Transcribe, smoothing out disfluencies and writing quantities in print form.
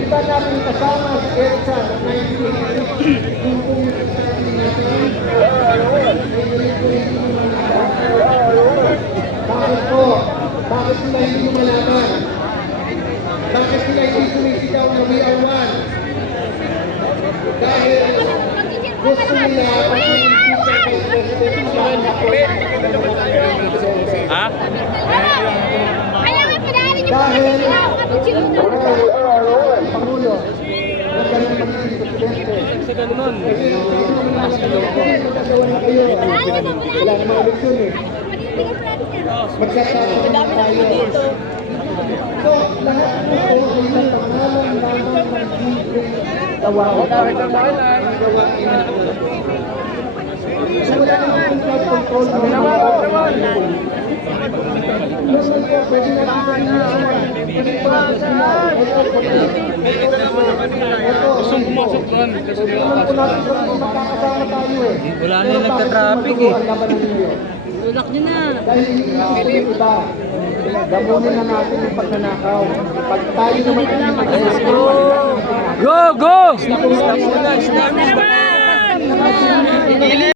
Kita natin kasama si Ersa na 19. Bakit po? Bakit sila hindi lumalaban? Bakit sila hindi sumisigaw na we are one? Dahil gusto nila Ha? dahil Pangulo magaling maging presidente. Sa ganun. Wala namang eleksyon eh. Magkakaroon tayo. So, lahat ng ito ay sa pangalan lamang ng libreng gawain. So, wala namang control ng mga pwede Gustong pumasok doon. magkakasama tayo eh. Wala na yung nagka-traffic eh. Tulak nyo na. Dahil hindi na ako yung iba. Gamunin na natin yung pagnanakaw. Pag tayo naman ang Go! Go! Stop muna.